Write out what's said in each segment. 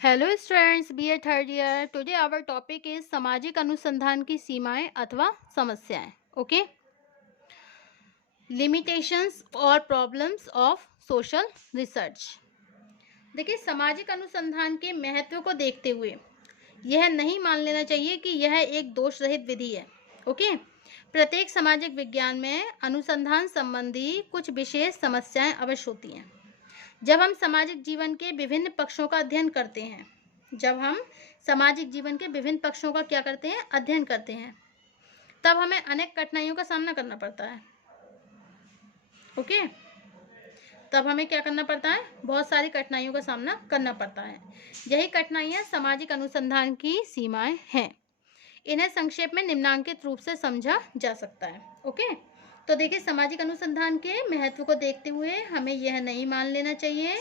Hello students, B A third year. Today our topic is सामाजिक अनुसंधान की सीमाएं अथवा समस्याएं। ओके, लिमिटेशंस और प्रॉब्लम्स ऑफ सोशल रिसर्च। देखिए, सामाजिक अनुसंधान के महत्व को देखते हुए यह नहीं मान लेना चाहिए कि यह एक दोष रहित विधि है। ओके, प्रत्येक सामाजिक विज्ञान में अनुसंधान संबंधी कुछ विशेष समस्याएं अवश्य होती हैं। जब हम सामाजिक जीवन के विभिन्न पक्षों का अध्ययन करते हैं अध्ययन करते हैं, तब हमें अनेक कठिनाइयों का सामना करना पड़ता है। ओके, तब हमें क्या करना पड़ता है? बहुत सारी कठिनाइयों का सामना करना पड़ता है। यही कठिनाइयां सामाजिक अनुसंधान की सीमाएं हैं। इन्हें संक्षेप में निम्नांकित रूप से समझा जा सकता है। ओके, तो देखिए, सामाजिक अनुसंधान के महत्व को देखते हुए हमें यह नहीं मान लेना चाहिए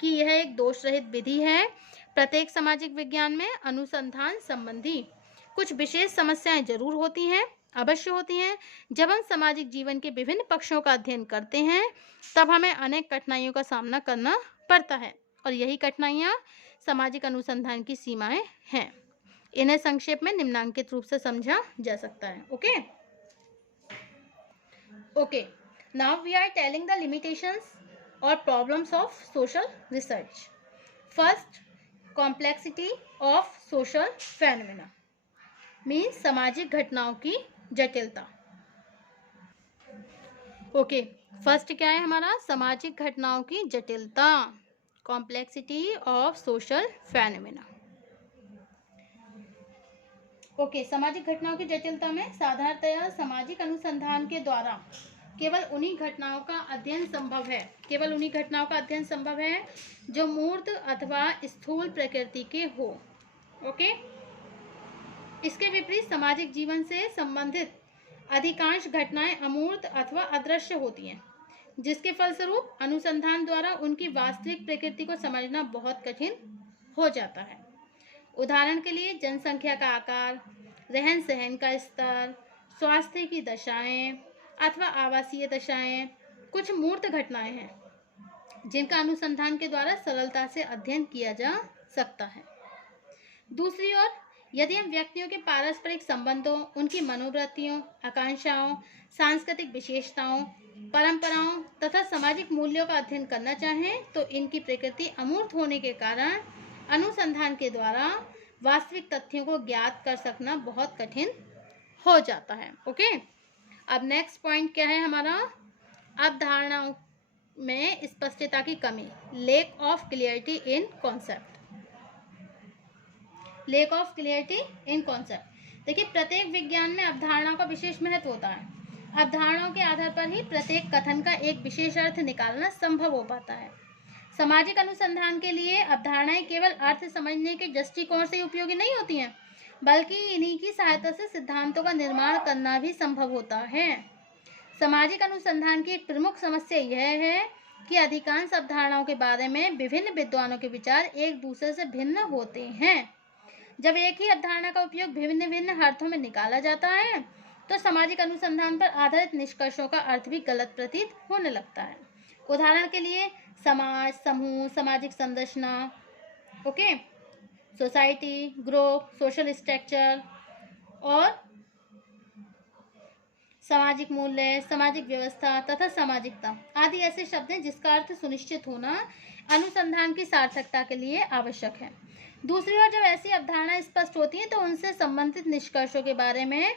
कि यह एक दोष रहित विधि है। प्रत्येक सामाजिक विज्ञान में अनुसंधान संबंधी कुछ विशेष समस्याएं जरूर होती हैं, अवश्य होती हैं। जब हम सामाजिक जीवन के विभिन्न पक्षों का अध्ययन करते हैं, तब हमें अनेक कठिनाइयों का सामना करना पड़ता है, और यही कठिनाइयां सामाजिक अनुसंधान की सीमाएं हैं। इन्हें संक्षेप में निम्नांकित रूप से समझा जा सकता है। Okay, now we are telling the limitations और problems of social research. First, complexity of social phenomena means सामाजिक घटनाओं की जटिलता। ओके, फर्स्ट क्या है हमारा? सामाजिक घटनाओं की जटिलता, complexity of social phenomena. Okay, सामाजिक घटनाओं की जटिलता में साधारणतया सामाजिक अनुसंधान के द्वारा केवल उन्हीं घटनाओं का अध्ययन संभव है जो मूर्त अथवा स्थूल प्रकृति के हो। ओके, इसके विपरीत सामाजिक जीवन से संबंधित अधिकांश घटनाएं अमूर्त अथवा अदृश्य होती हैं, जिसके फलस्वरूप अनुसंधान द्वारा उनकी वास्तविक प्रकृति को समझना बहुत कठिन हो जाता है। उदाहरण के लिए, जनसंख्या का आकार, रहन सहन का स्तर, स्वास्थ्य की दशाएं अथवा आवासीय दशाएं कुछ मूर्त घटनाएं हैं जिनका अनुसंधान के द्वारा सरलता से अध्ययन किया जा सकता है। दूसरी ओर, यदि हम व्यक्तियों के पारस्परिक संबंधों, उनकी मनोवृत्तियों, आकांक्षाओं, सांस्कृतिक विशेषताओं, परंपराओं तथा सामाजिक मूल्यों का अध्ययन करना चाहें, तो इनकी प्रकृति अमूर्त होने के कारण अनुसंधान के द्वारा वास्तविक तथ्यों को ज्ञात कर सकना बहुत कठिन हो जाता है। ओके, अब नेक्स्ट पॉइंट क्या है हमारा? अवधारणाओं में स्पष्टता की कमी, lake of clarity in concept. देखिए, प्रत्येक विज्ञान में अवधारणाओं का विशेष महत्व होता है। अवधारणाओं के आधार पर ही प्रत्येक कथन का एक विशेष अर्थ निकालना संभव हो पाता है। सामाजिक अनुसंधान के लिए अवधारणाएं केवल अर्थ समझने के दृष्टिकोण से उपयोगी नहीं होती हैं, बल्कि इन्हीं की सहायता से सिद्धांतों का निर्माण करना भी संभव होता है। सामाजिक अनुसंधान की एक प्रमुख समस्या यह है कि अधिकांश अवधारणाओं के बारे में विभिन्न विद्वानों के विचार एक दूसरे से भिन्न होते हैं। जब एक ही अवधारणा का उपयोग विभिन्न विभिन्न अर्थों में निकाला जाता है, तो सामाजिक अनुसंधान पर आधारित निष्कर्षों का अर्थ भी गलत प्रतीत होने लगता है। उदाहरण के लिए, समाज, समूह, सामाजिक संरचना, okay, society, group, social structure और सामाजिक मूल्य, सामाजिक व्यवस्था तथा सामाजिकता आदि ऐसे शब्द हैं जिसका अर्थ सुनिश्चित होना अनुसंधान की सार्थकता के लिए आवश्यक है। दूसरी ओर, जब ऐसी अवधारणाएं स्पष्ट होती हैं, तो उनसे संबंधित निष्कर्षों के बारे में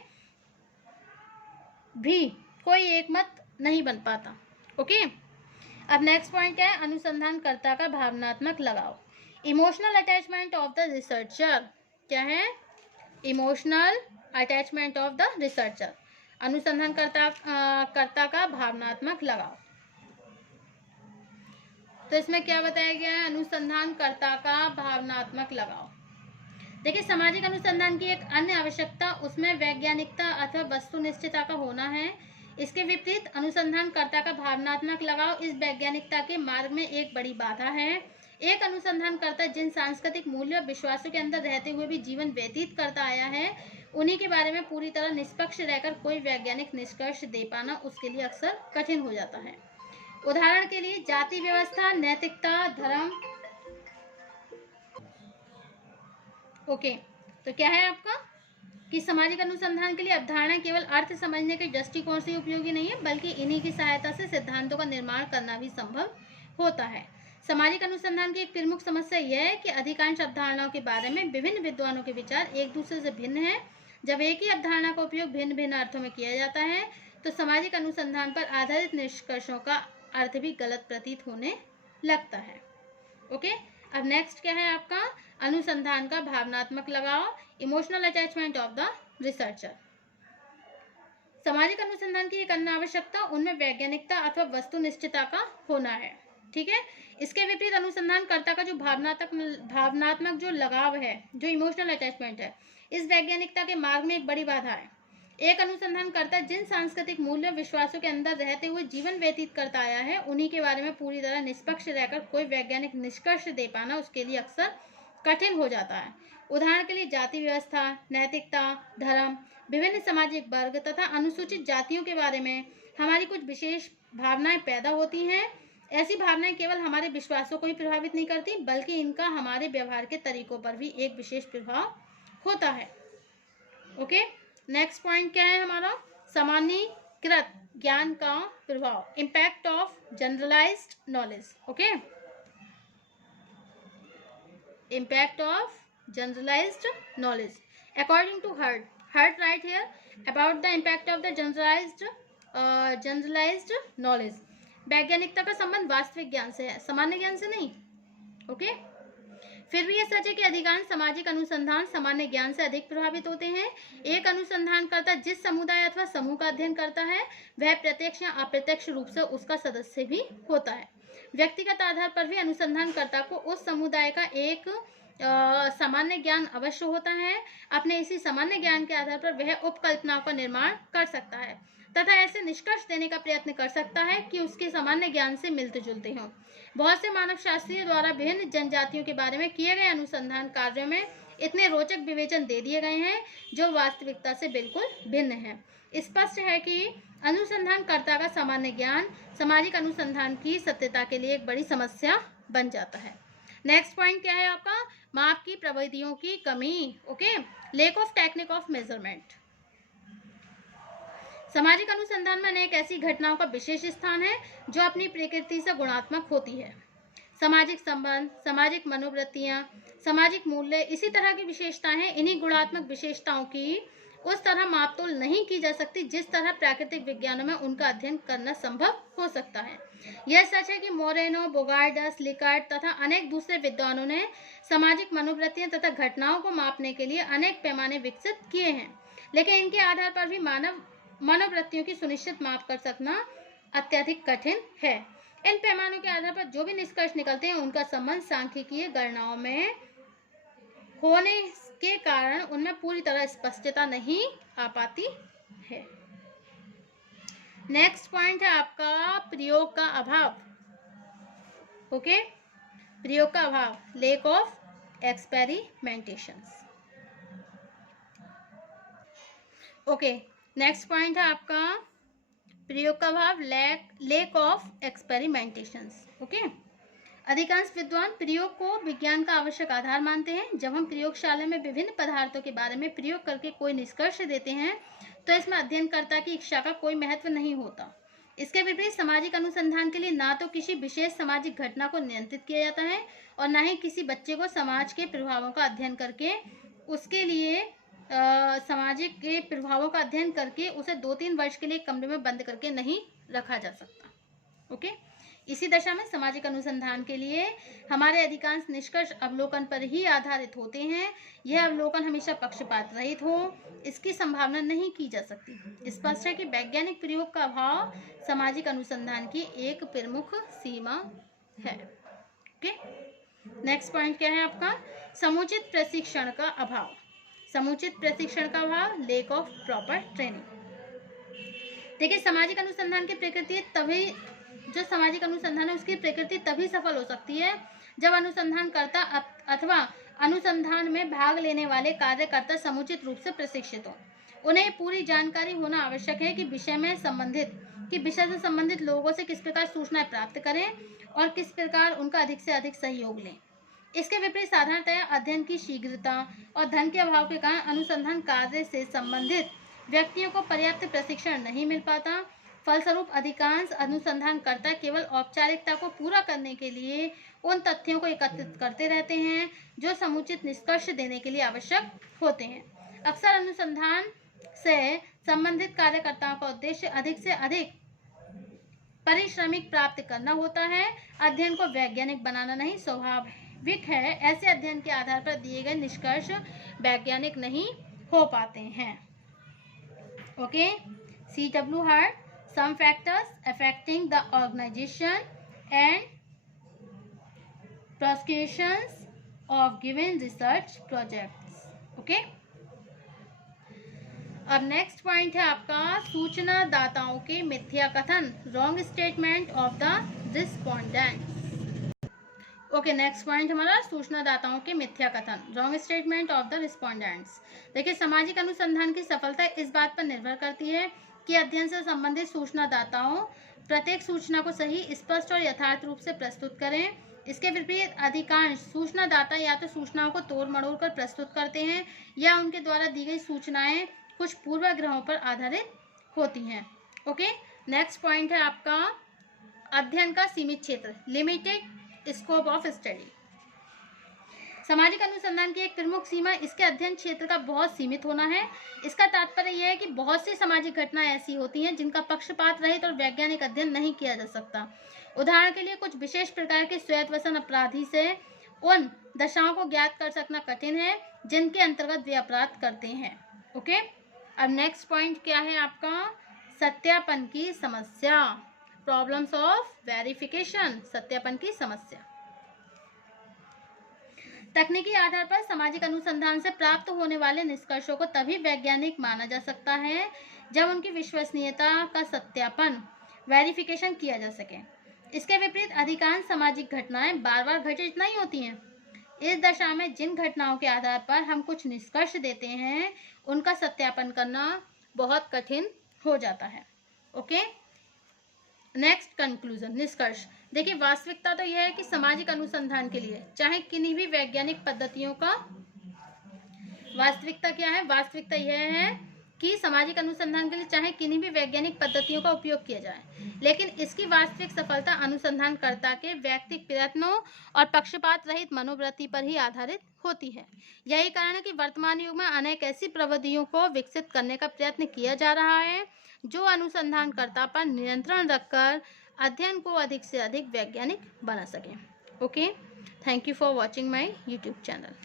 भी कोई एक मत नहीं बन पाता। ओके, अब नेक्स्ट पॉइंट क्या है? अनुसंधानकर्ता का भावनात्मक लगाव, emotional attachment of the researcher. क्या है? Emotional attachment of the researcher, अनुसंधानकर्ता का भावनात्मक लगाव। तो इसमें क्या बताया गया है? अनुसंधानकर्ता का भावनात्मक लगाव। देखिए, सामाजिक अनुसंधान की एक अन्य आवश्यकता उसमें वैज्ञानिकता अथवा वस्तुनिष्ठता का होना है। इसके विपरीत अनुसंधानकर्ता का भावनात्मक लगाव इस वैज्ञानिकता के मार्ग में एक बड़ी बाधा है। एक अनुसंधानकर्ता जिन सांस्कृतिक मूल्यों और विश्वासों के अंदर रहते हुए भी जीवन व्यतीत करता आया है, उन्हीं के बारे में पूरी तरह निष्पक्ष रहकर कोई वैज्ञानिक निष्कर्ष दे पाना उसके लिए अक्सर कठिन हो जाता है। उदाहरण के लिए, जाति व्यवस्था, नैतिकता, धर्म ओके, तो क्या है आपका कि सामाजिक अनुसंधान के लिए अवधारणा केवल अर्थ समझने के दृष्टिकोण से उपयोगी नहीं है, बल्कि इन्हीं की सहायता से सिद्धांतों का निर्माण करना भी संभव होता है। सामाजिक अनुसंधान की एक प्रमुख समस्या यह है कि अधिकांश अवधारणाओं के बारे में विभिन्न विद्वानों के विचार एक दूसरे से भिन्न हैं। जब एक ही अवधारणा का उपयोग भिन्न भिन्न अर्थों में किया जाता है तो सामाजिक अनुसंधान पर आधारित निष्कर्षों का अर्थ भी गलत प्रतीत होने लगता है। ओके, अब नेक्स्ट क्या है आपका अनुसंधान का भावनात्मक लगाव, emotional attachment of the researcher. सामाजिक अनुसंधान की एक अन्य आवश्यकता उनमें वैज्ञानिकता अथवा वस्तुनिष्ठता का होना है। ठीक है, इसके विपरीत अनुसंधानकर्ता का जो भावनात्मक जो लगाव है, जो इमोशनल अटैचमेंट है, इस वैज्ञानिकता के मार्ग में एक बड़ी बाधा है। एक अनुसंधानकर्ता जिन सांस्कृतिक मूल्य विश्वासों के अंदर रहते हुए जीवन व्यतीत करता आया है, उन्हीं के बारे में पूरी तरह निष्पक्ष रहकर कोई वैज्ञानिक निष्कर्ष दे पाना उसके लिए अक्सर कठिन हो जाता है। उदाहरण के लिए जाति व्यवस्था, नैतिकता, धर्म, विभिन्न सामाजिक वर्ग तथा अनुसूचित जातियों के बारे में हमारी कुछ विशेष भावनाएं पैदा होती हैं। ऐसी भावनाएं केवल हमारे विश्वासों को ही प्रभावित नहीं करती, बल्कि इनका हमारे व्यवहार के तरीकों पर भी एक विशेष प्रभाव होता है। ओके, नेक्स्ट पॉइंट क्या है हमारा, सामान्यीकृत ज्ञान का प्रभाव, impact of generalized knowledge. Okay, impact of generalized knowledge. According to Hurt write here about the impact of the generalized knowledge. वैज्ञानिकता का संबंध वास्तविक ज्ञान से है, सामान्य ज्ञान से नहीं। ओके, फिर भी यह सच है कि अधिकांश सामाजिक अनुसंधान सामान्य ज्ञान से अधिक प्रभावित होते हैं। एक अनुसंधानकर्ता जिस समुदाय अथवा समूह का अध्ययन करता है वह प्रत्यक्ष या अप्रत्यक्ष रूप से उसका सदस्य भी होता है। व्यक्तिगत आधार पर भी अनुसंधानकर्ता को उस समुदाय का एक सामान्य ज्ञान अवश्य होता है। अपने इसी सामान्य ज्ञान के आधार पर वह उपकल्पनाओं का निर्माण कर सकता है तथा ऐसे निष्कर्ष देने का प्रयत्न कर सकता है कि उसके सामान्य ज्ञान से मिलते जुलते हों। बहुत से मानव शास्त्रियों द्वारा विभिन्न जनजातियों के बारे में किए गए अनुसंधान कार्यों में इतने रोचक विवेचन दे दिए गए हैं जो वास्तविकता से बिल्कुल भिन्न है। स्पष्ट है कि अनुसंधानकर्ता का सामान्य ज्ञान सामाजिक अनुसंधान की सत्यता के लिए एक बड़ी समस्या बन जाता है। नेक्स्ट पॉइंट क्या है आपका, माप की प्रविधियों की कमी। Okay, lack of technique of measurement. सामाजिक अनुसंधान में अनेक ऐसी घटनाओं का विशेष स्थान है जो अपनी प्रकृति से गुणात्मक होती है। सामाजिक संबंध, सामाजिक मनोवृत्तियां, सामाजिक मूल्य, इसी तरह की विशेषताएं हैं। इन्हीं गुणात्मक विशेषताओं की उस तरह मापतोल नहीं की जा सकती जिस तरह प्राकृतिक विज्ञानों में उनका अध्ययन करना संभव हो सकता है। यह सच है कि मोरेनो, बोगार्डस, लिकार्ट तथा अनेक दूसरे विद्वानों ने सामाजिक मनोवृत्तियां तथा घटनाओं को मापने के लिए अनेक पैमाने विकसित किए हैं, लेकिन इनके आधार पर भी मानव मनोवृत्तियों की सुनिश्चित माप कर सकना अत्यधिक कठिन है। इन पैमानों के आधार पर जो भी निष्कर्ष निकलते हैं उनका संबंध सांख्यिकीय गणनाओं में होने के कारण उनमें पूरी तरह स्पष्टता नहीं आ पाती है। नेक्स्ट पॉइंट है आपका प्रयोग का अभाव। ओके, प्रयोग का अभाव, lake of experimentations. Okay, next point है आपका प्रयोग का अभाव, लेक ऑफ एक्सपेरिमेंटेशंस। ओके, अधिकांश विद्वान प्रयोग को विज्ञान का आवश्यक आधार मानते हैं। जब हम प्रयोगशाला में विभिन्न पदार्थों के बारे में प्रयोग करके कोई निष्कर्ष देते हैं तो इसमें अध्ययनकर्ता की इच्छा का कोई महत्व नहीं होता। इसके विपरीत सामाजिक अनुसंधान के लिए ना तो किसी विशेष सामाजिक घटना को नियंत्रित किया जाता है और ना ही किसी बच्चे को समाज के प्रभावों का अध्ययन करके उसके लिए सामाजिक के प्रभावों का अध्ययन करके उसे 2-3 वर्ष के लिए कमरे में बंद करके नहीं रखा जा सकता। ओके, इसी दशा में सामाजिक अनुसंधान के लिए हमारे अधिकांश निष्कर्ष अवलोकन पर ही आधारित होते हैं। यह अवलोकन हमेशा पक्षपात रहित हो, इसकी संभावना नहीं की जा सकती। स्पष्ट है कि वैज्ञानिक प्रयोग का अभाव सामाजिक अनुसंधान की एक प्रमुख सीमा है। ओके, नेक्स्ट पॉइंट क्या है आपका, समुचित प्रशिक्षण का अभाव। समुचित प्रशिक्षण का अभाव, लेक ऑफ प्रॉपर ट्रेनिंग। देखिए, सामाजिक अनुसंधान की प्रकृति तभी जो सामाजिक अनुसंधान है उसकी प्रकृति तभी सफल हो सकती है जब अनुसंधानकर्ता अथवा अनुसंधान में भाग लेने वाले कार्यकर्ता समुचित रूप से प्रशिक्षित हो। उन्हें पूरी जानकारी होना आवश्यक है कि विषय से संबंधित लोगों से किस प्रकार सूचनाएं प्राप्त करें और किस प्रकार उनका अधिक से अधिक सहयोग लें। इसके विपरीत साधारणतया अध्ययन की शीघ्रता और धन के अभाव के कारण अनुसंधान कार्य से संबंधित व्यक्तियों को पर्याप्त प्रशिक्षण नहीं मिल पाता। फलस्वरूप अधिकांश अनुसंधानकर्ता केवल औपचारिकता को पूरा करने के लिए उन तथ्यों को एकत्रित करते रहते हैं जो समुचित निष्कर्ष देने के लिए आवश्यक होते हैं। अक्सर अनुसंधान से संबंधित कार्यकर्ताओं का उद्देश्य अधिक से अधिक पारिश्रमिक प्राप्त करना होता है। अध्ययन को वैज्ञानिक बनाना नहीं। स्वाभाविक है ऐसे अध्ययन के आधार पर दिए गए निष्कर्ष वैज्ञानिक नहीं हो पाते हैं। Okay, CW Hart, some factors affecting the organization and prosecutions of given research projects. Okay, अब नेक्स्ट पॉइंट है आपका सूचना दाताओं के मिथ्या कथन, wrong statement of the respondents. Okay, next point हमारा सूचना दाताओं के मिथ्या कथन, wrong statement of the respondents. देखिए, सामाजिक अनुसंधान की सफलता इस बात पर निर्भर करती है कि अध्ययन से संबंधित सूचना दाताओं प्रत्येक सूचना को सही, स्पष्ट और यथार्थ रूप से प्रस्तुत करें। इसके विपरीत अधिकांश सूचना दाता या तो सूचनाओं को तोड़ मड़ोड़ कर प्रस्तुत करते हैं या उनके द्वारा दी गई सूचनाएं कुछ पूर्वाग्रहों पर आधारित होती हैं। ओके, नेक्स्ट पॉइंट है आपका अध्ययन का सीमित क्षेत्र, लिमिटेड स्कोप ऑफ स्टडी। सामाजिक अनुसंधान की एक प्रमुख सीमा इसके अध्ययन क्षेत्र का बहुत सीमित होना है। इसका तात्पर्य यह है कि बहुत सी सामाजिक घटनाएं ऐसी होती हैं जिनका पक्षपात रहित और वैज्ञानिक अध्ययन नहीं किया जा सकता। उदाहरण के लिए कुछ विशेष प्रकार के स्वायत्तवसन अपराधी से उन दशाओं को ज्ञात कर सकना कठिन है जिनके अंतर्गत वे अपराध करते हैं। ओके, अब नेक्स्ट पॉइंट क्या है आपका सत्यापन की समस्या, प्रॉब्लम्स ऑफ वेरिफिकेशन, सत्यापन की समस्या। तकनीकी आधार पर सामाजिक अनुसंधान से प्राप्त होने वाले निष्कर्षों को तभी वैज्ञानिक माना जा सकता है जब उनकी विश्वसनीयता का सत्यापन, वेरिफिकेशन किया जा सके। इसके विपरीत अधिकांश सामाजिक घटनाएं बार बार घटित नहीं होती हैं। इस दशा में जिन घटनाओं के आधार पर हम कुछ निष्कर्ष देते हैं उनका सत्यापन करना बहुत कठिन हो जाता है। ओके, नेक्स्ट कंक्लूजन, निष्कर्ष। देखिए, वास्तविकता तो यह है कि सामाजिक अनुसंधान के लिए चाहे किन्हीं भी वैज्ञानिक पद्धतियों का, वास्तविकता क्या है, वास्तविकता यह है कि सामाजिक अनुसंधान के लिए चाहे किन्हीं भी वैज्ञानिक पद्धतियों का उपयोग किया जाए, लेकिन इसकी वास्तविक सफलता अनुसंधानकर्ता के व्यक्तिगत प्रयत्नों और पक्षपात रहित मनोवृत्ति पर ही आधारित होती है। यही कारण है कि वर्तमान युग में अनेक ऐसी प्रविधियों को विकसित करने का प्रयत्न किया जा रहा है जो अनुसंधानकर्ता पर नियंत्रण रखकर अध्ययन को अधिक से अधिक वैज्ञानिक बना सके। Okay, thank you for watching my YouTube channel.